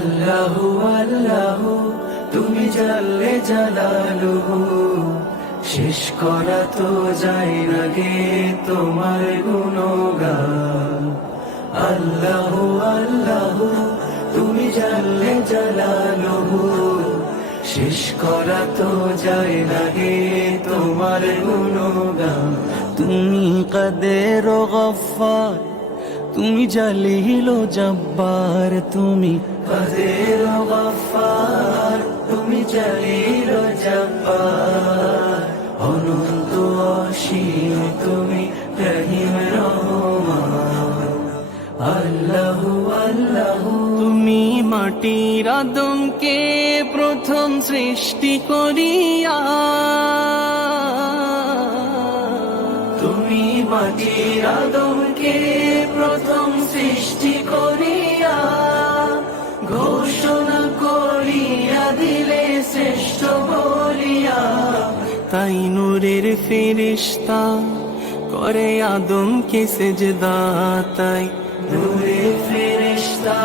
আল্লাহু আল্লাহু, তুমি জানলে জালালুহু শেষ করা তো যায় না গে তোমার গুণগান। আল্লাহু আল্লাহু, তুমি জানলে জালালুহু শেষ করা তো যায় না গে তোমার গুণগান। তুমি কাদের গফার তুমি জালিল জব্বার তুমি কাদের গফার তুমি জালিল জব্বার। অনন্ত অসীম তুমি রহিম রহমান। আল্লাহু আল্লাহু। তুমি মাটির আদমকে প্রথম সৃষ্টি করিয়া। তুমি মাটির আদমকে ফেরিস্তা করে আদম আদমকে সেজদা তাই। নূরে ফেরেশতা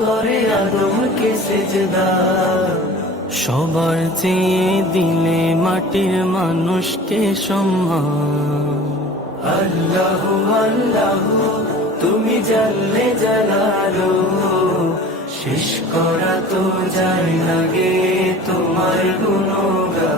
করে আদম আদমকে সেজদা। সবার চেয়ে দিলে মাটির মানুষকে সম্মান। আল্লাহু আল্লাহু তুমি জানলে জালালো শেষ করা তো যায় না গে তোমার গুণগান।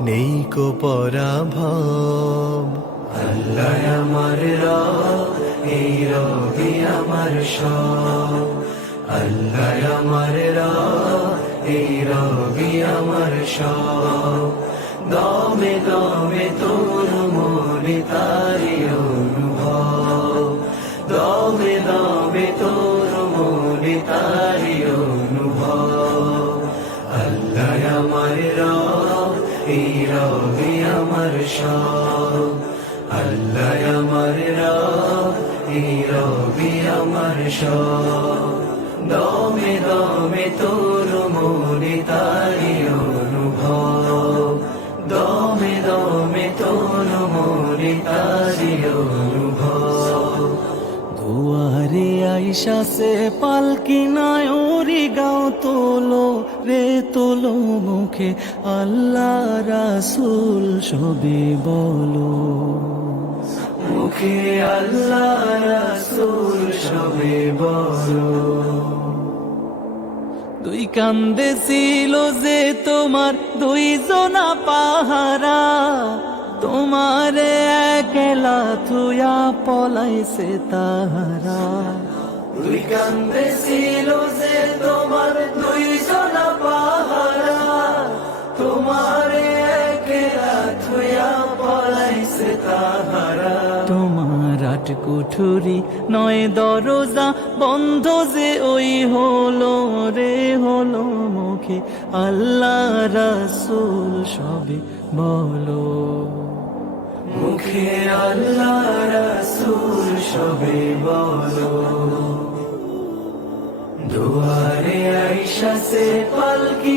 নেই কো পরাভব আল্লাহ আমার রব, এই রবি আমার সব। আল্লাহ আমার রব, এই রবি আমার সব। দমে দমে তোর মনে তারি আমার সব। আল্লাহ আমার রব, এই রবি আমার সব। দমে দমে তোর মনে তারি অনুভব। দমে দমে তোর মনে তারি অনুভব। দুয়ারে আইসা সে পালকি নাই ওরি গাও তোলো রে তোলো মুখে, আল্লাহ রাসুল সবে বলো। মুখে আল্লাহ রাসূল সবে বলো। দুই কান্দে ছিল যে তোমার দুই জনা পাহারা, তোমারে একলা থুয়া পলাইছে তাহারা। দুই কান্দে ছিল যে তোমার আট কুঠুরি, নয় দরজা বন্ধ যে ওই হলো রে, হলো মুখে আল্লাহ রাসূল সবে বলো। মুখে আল্লাহ রাসূল সবে বলো। দুয়ারে আইসা সে পালকি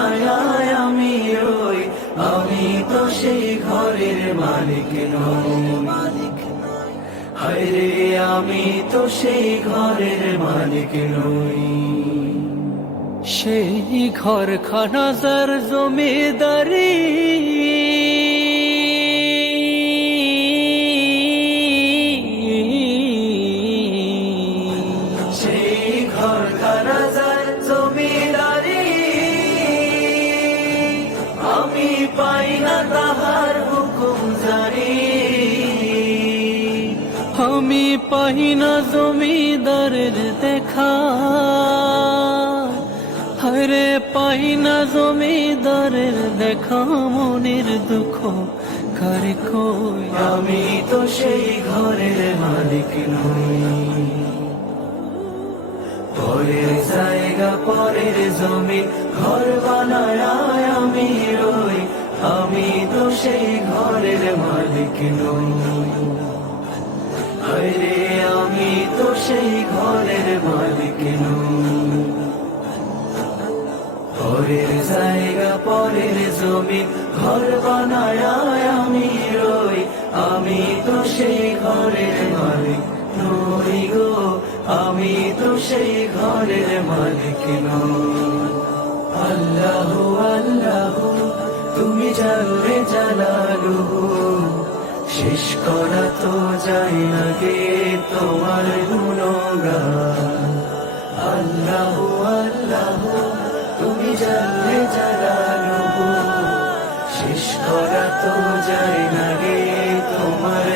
মালিক মালিক হায়রে আমি তো সেই ঘরের মালিক নই। সেই ঘর খানা জমিদারি। পাই না জমিদারের দেখা। হরে পাই না জমিদারের দেখা। মনের দুঃখ কারে আমি তো সেই ঘরের মালিক পরের জায়গা, পরের জমি, ঘর বানায় আমি রই। আমি তো সেই ঘরের মালিক নই। আরে আমি তো সেই ঘরের মালিক পরের জায়গা পরের জমি ঘর বানায় আমি রই আমি তো সেই ঘরের মালিক নই আমি তো সেই ঘরের মালিক নই আল্লাহ আল্লাহ, তুমি জানলে জানালু শেষ করা তো যায় না গে তোমার গুণগান। আল্লাহ আল্লাহ, তুমি জানলে জানালো শেষ করা তো যায় না গে তোমার